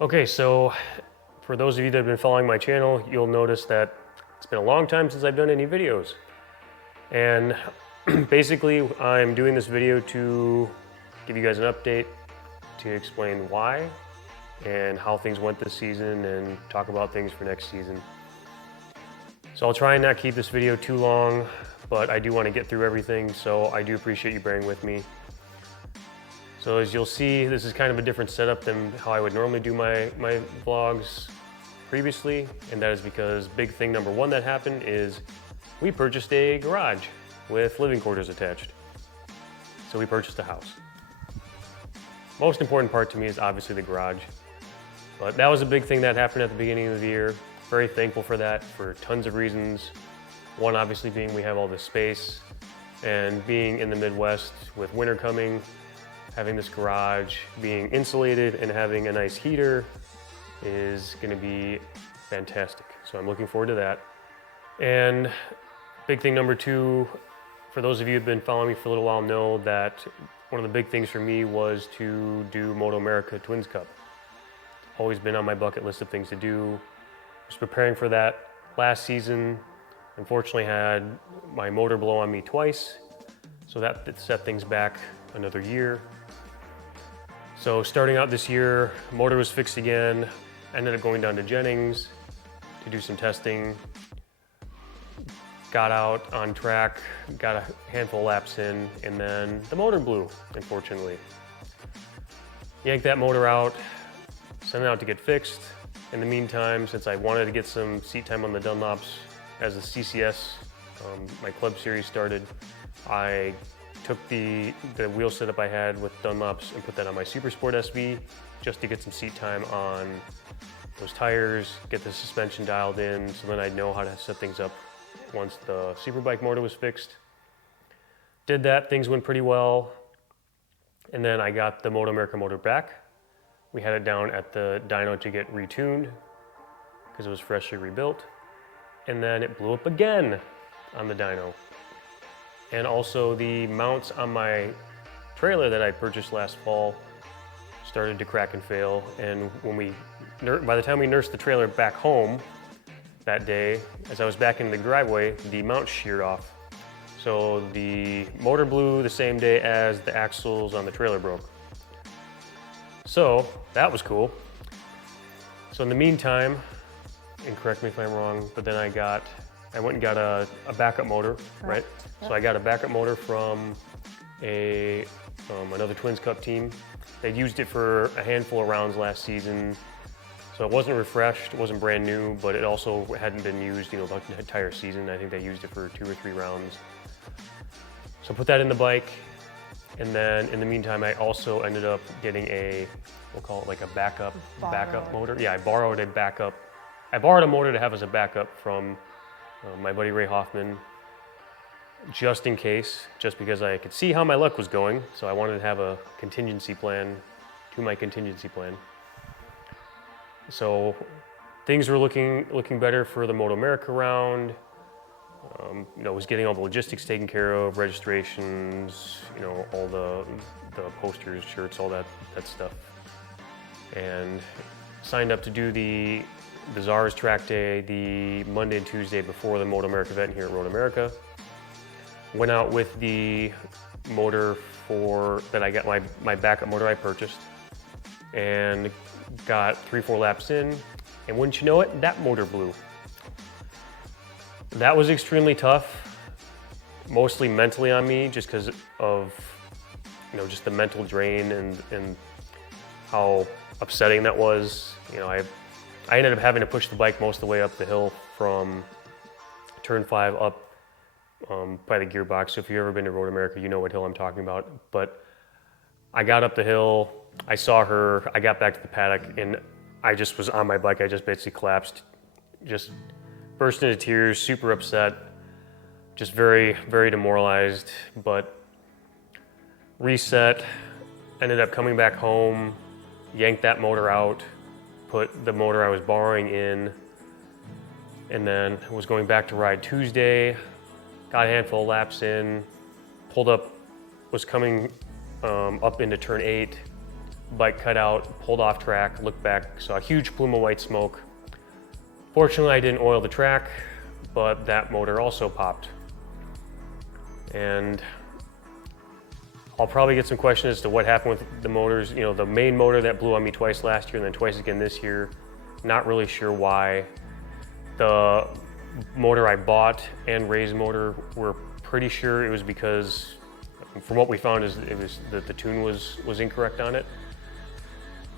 Okay, so for those of you that have been following my channel, you'll notice that it's been a long time since I've done any videos. And basically, I'm doing this video to give you guys an update, to explain why and how things went this season and talk about things for next season. So I'll try and not keep this video too long, but I do want to get through everything, so I do appreciate you bearing with me. So as you'll see, this is kind of a different setup than how I would normally do my vlogs previously, and that is because big thing number one that happened is we purchased a garage with living quarters attached. So we purchased a house. Most important part to me is obviously the garage, but that was a big thing that happened at the beginning of the year. Very thankful for that for tons of reasons. One obviously being we have all this space, and being in the Midwest with winter coming, having this garage being insulated and having a nice heater is gonna be fantastic. So I'm looking forward to that. And big thing number two, for those of you who've been following me for a little while know that one of the big things for me was to do MotoAmerica Twins Cup. Always been on my bucket list of things to do. Was preparing for that last season. Unfortunately had my motor blow on me twice, so that set things back another year. So starting out this year, motor was fixed again, ended up going down to Jennings to do some testing. Got out on track, got a handful of laps in, and then the motor blew, unfortunately. Yanked that motor out, sent it out to get fixed. In the meantime, since I wanted to get some seat time on the Dunlops as the CCS, my club series started, I took the wheel setup I had with Dunlops and put that on my Super Sport SV just to get some seat time on those tires, get the suspension dialed in, so then I'd know how to set things up once the Superbike motor was fixed. Did that, things went pretty well, and then I got the MotoAmerica motor back. We had it down at the dyno to get retuned because it was freshly rebuilt, and then it blew up again on the dyno. And also the mounts on my trailer that I purchased last fall started to crack and fail. And by the time we nursed the trailer back home that day, as I was back in the driveway, the mount sheared off. So the motor blew the same day as the axles on the trailer broke. So that was cool. So in the meantime, and correct me if I'm wrong, but then I went and got a backup motor, right? Yep. So I got a backup motor from another Twins Cup team. They'd used it for a handful of rounds last season. So it wasn't refreshed, it wasn't brand new, but it also hadn't been used, the entire season. I think they used it for 2 or 3 rounds. So I put that in the bike. And then in the meantime, I also ended up getting we'll call it like a backup motor. Yeah, I borrowed a motor to have as a backup from my buddy Ray Hoffman, just in case, just because I could see how my luck was going. So I wanted to have a contingency plan to my contingency plan. So things were looking better for the MotoAmerica round. Was getting all the logistics taken care of, registrations, all the posters, shirts, all that stuff. And signed up to do the Czars track day the Monday and Tuesday before the MotoAmerica event here at Road America. Went out with the motor that I got, my backup motor I purchased, and got 3-4 laps in, and wouldn't you know it, that motor blew. That was extremely tough, mostly mentally on me, just because of just the mental drain and how upsetting that was. I ended up having to push the bike most of the way up the hill from turn 5 up by the gearbox. So if you've ever been to Road America, you know what hill I'm talking about. But I got up the hill, I saw her, I got back to the paddock, and I just was on my bike. I just basically collapsed, just burst into tears, super upset, just very, very demoralized, but reset, ended up coming back home, yanked that motor out, put the motor I was borrowing in, and then was going back to ride Tuesday, got a handful of laps in, pulled up, was coming up into turn 8, bike cut out, pulled off track, looked back, saw a huge plume of white smoke. Fortunately, I didn't oil the track, but that motor also popped. And I'll probably get some questions as to what happened with the motors. You know, the main motor that blew on me twice last year and then twice again this year. Not really sure why. The motor I bought and Ray's motor, we're pretty sure it was because, from what we found, is it was that the tune was incorrect on it.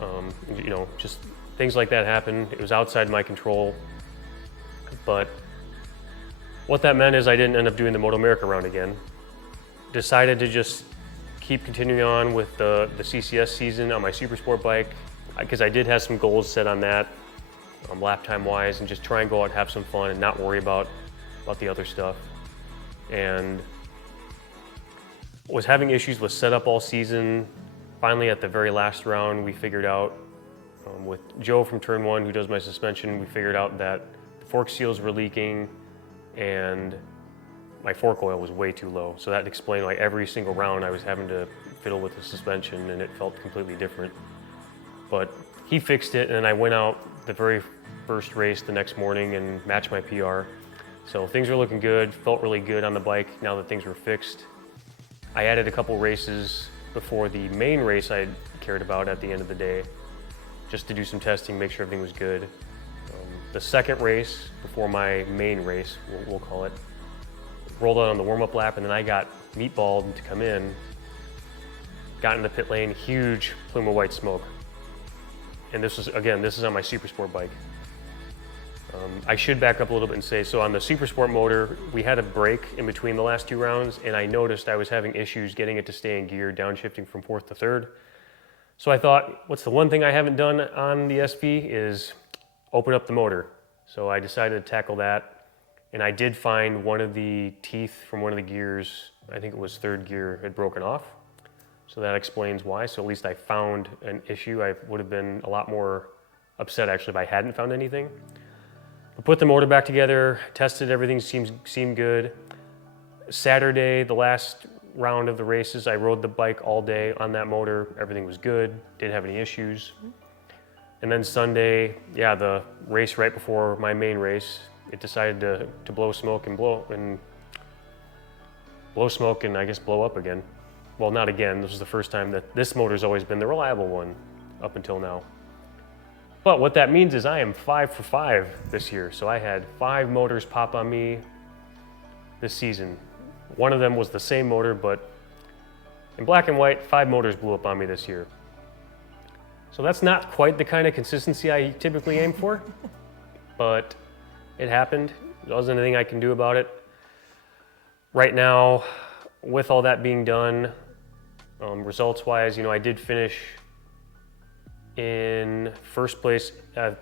You know, just things like that happen. It was outside my control. But what that meant is I didn't end up doing the MotoAmerica round again. Decided to just keep continuing on with the CCS season on my super sport bike, because I did have some goals set on that, lap time wise, and just try and go out and have some fun and not worry about the other stuff. And was having issues with setup all season. Finally, at the very last round, we figured out, with Joe from Turn 1, who does my suspension, we figured out that the fork seals were leaking and my fork oil was way too low. So that explained why every single round I was having to fiddle with the suspension and it felt completely different. But he fixed it, and then I went out the very first race the next morning and matched my PR. So things were looking good, felt really good on the bike now that things were fixed. I added a couple races before the main race I cared about at the end of the day, just to do some testing, make sure everything was good. The second race, before my main race, we'll call it, rolled out on the warm-up lap, and then I got meatballed to come in, got in the pit lane, huge plume of white smoke. And this is on my super sport bike. I should back up a little bit and say, so on the super sport motor, we had a break in between the last two rounds, and I noticed I was having issues getting it to stay in gear, downshifting from fourth to third. So I thought, what's the one thing I haven't done on the SV is open up the motor. So I decided to tackle that, and I did find one of the teeth from one of the gears, I think it was third gear, had broken off. So that explains why. So at least I found an issue. I would have been a lot more upset actually if I hadn't found anything. But put the motor back together, tested, everything seemed good. Saturday, the last round of the races, I rode the bike all day on that motor. Everything was good, didn't have any issues. And then Sunday, yeah, the race right before my main race, it decided to blow smoke and blow smoke and I guess blow up again. Well, not again. This was the first time that this motor's always been the reliable one up until now. But what that means is I am 5 for 5 this year. So I had 5 motors pop on me this season. One of them was the same motor, but in black and white, 5 motors blew up on me this year. So that's not quite the kind of consistency I typically aim for, but it happened. There wasn't anything I can do about it. Right now, with all that being done, results-wise, I did finish in first place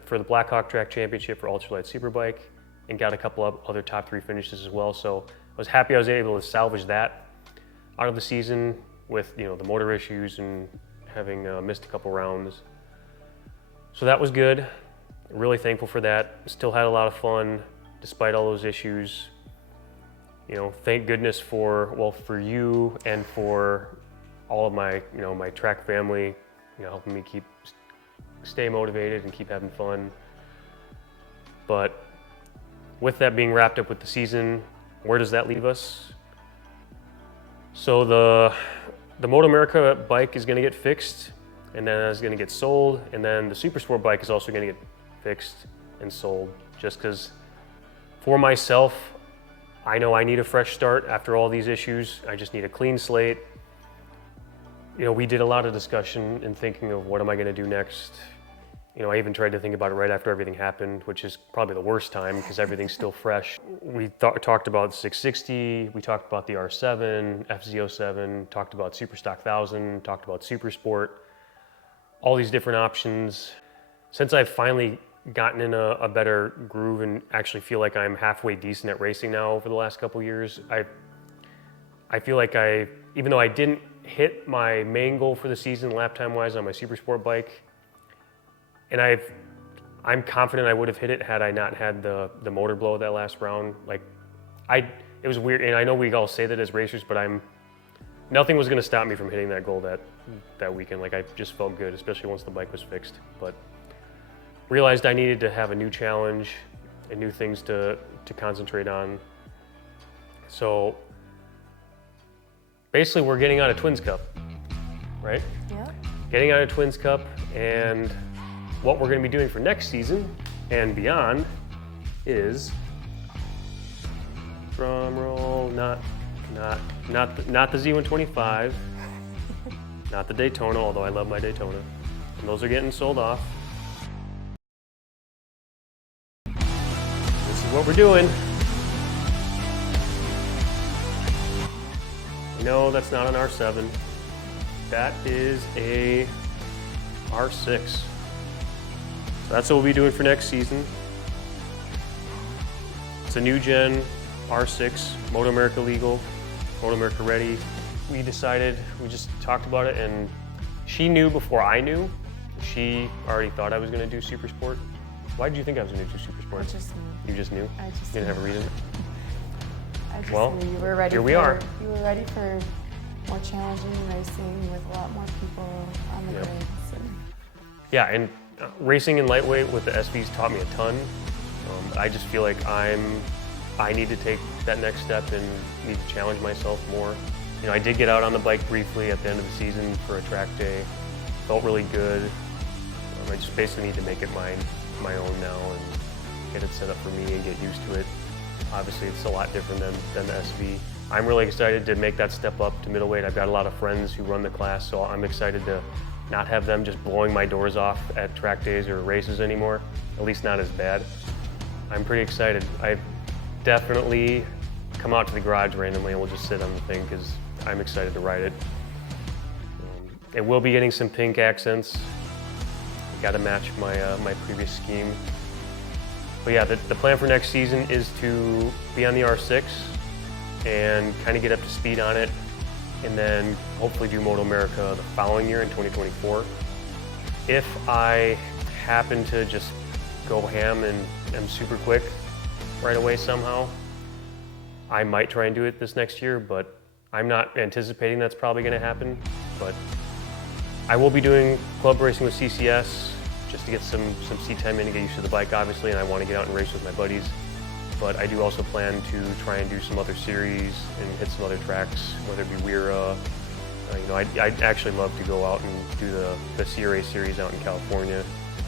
for the Blackhawk Track Championship for Ultralight Superbike and got a couple of other top 3 finishes as well. So I was happy I was able to salvage that out of the season with the motor issues and having missed a couple rounds. So that was good. Really thankful for that. Still had a lot of fun despite all those issues. Thank goodness for you and for all of my, my track family, helping me stay motivated and keep having fun. But with that being wrapped up with the season, where does that leave us? So the MotoAmerica bike is going to get fixed, and then it's going to get sold, and then the Super Sport bike is also going to get fixed and sold, just because for myself, I know I need a fresh start after all these issues. I just need a clean slate. We did a lot of discussion and thinking of what am I going to do next. I even tried to think about it right after everything happened, which is probably the worst time because everything's still fresh. We talked about 660, we talked about the R7, FZ07, talked about Superstock 1000, talked about Super Sport, all these different options. Since I've finally gotten in a better groove and actually feel like I'm halfway decent at racing now over the last couple of years, I feel like even though I didn't hit my main goal for the season lap time wise on my Super Sport bike, and I'm confident I would have hit it had I not had the motor blow that last round. It was weird, and I know we all say that as racers, but nothing was going to stop me from hitting that goal that weekend. Like, I just felt good, especially once the bike was fixed. But realized I needed to have a new challenge and new things to concentrate on. So basically, we're getting out of Twins Cup, right? Yeah. Getting out of Twins Cup, and what we're going to be doing for next season and beyond is, drum roll, not the Z125, not the Daytona, although I love my Daytona. And those are getting sold off. This is what we're doing. No, that's not an R7. That is a R6. So that's what we'll be doing for next season. It's a new gen R6, MotoAmerica legal, MotoAmerica ready. We just talked about it, and she knew before I knew. She already thought I was going to do Super Sport. Why did you think I was going to do Super Sport? I just knew. You just knew? I just You didn't have a reason? I just Well, knew you were ready. here we are. You were ready for more challenging racing with a lot more people on the Yep. grids. And Yeah, and racing in lightweight with the SVs taught me a ton. I just feel like I need to take that next step and need to challenge myself more. You know, I did get out on the bike briefly at the end of the season for a track day. Felt really good. I just basically need to make it my own now and get it set up for me and get used to it. Obviously, it's a lot different than the SV. I'm really excited to make that step up to middleweight. I've got a lot of friends who run the class, so I'm excited to not have them just blowing my doors off at track days or races anymore, at least not as bad. I'm pretty excited. I definitely come out to the garage randomly and we'll just sit on the thing because I'm excited to ride it. It will be getting some pink accents. Got to match my previous scheme. But yeah, the plan for next season is to be on the R6 and kind of get up to speed on it, and then hopefully do MotoAmerica the following year in 2024. If I happen to just go ham and am super quick right away somehow, I might try and do it this next year, but I'm not anticipating that's probably going to happen. But I will be doing club racing with CCS just to get some seat time in to get used to the bike, obviously, and I want to get out and race with my buddies. But I do also plan to try and do some other series and hit some other tracks, whether it be Weira. You know, I'd actually love to go out and do the CRA series out in California.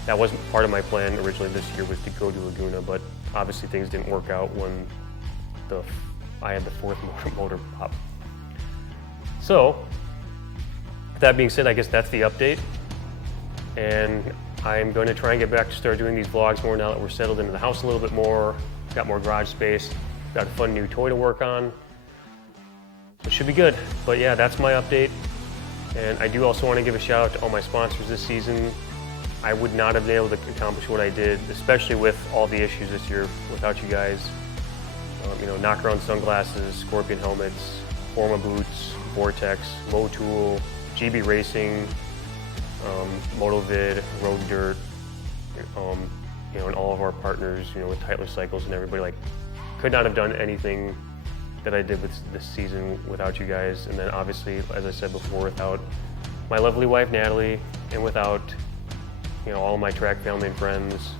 That wasn't part of my plan originally this year, was to go to Laguna, but obviously things didn't work out when I had the fourth motor pop. So, with that being said, I guess that's the update. And I'm going to try and get back to start doing these vlogs more now that we're settled into the house a little bit more, got more garage space, got a fun new toy to work on. So it should be good. But yeah, that's my update. And I do also want to give a shout out to all my sponsors this season. I would not have been able to accomplish what I did, especially with all the issues this year, without you guys. You know, Knockaround Sunglasses, Scorpion Helmets, Forma Boots, Vortex, Motool, GB Racing, MotoVid, Road Dirt, you know, and all of our partners, you know, with Tyler Cycles and everybody. Like, could not have done anything that I did with this season without you guys. And then obviously, as I said before, without my lovely wife Natalie, and without, you know, all of my track family and friends.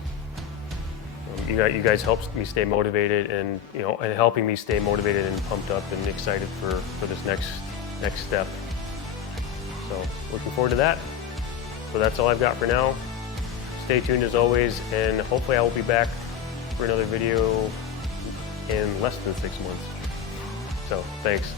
You guys helped me stay motivated, and you know, and helping me stay motivated and pumped up and excited for this next step. So looking forward to that. So that's all I've got for now. Stay tuned as always, and hopefully I will be back for another video in less than 6 months. So thanks.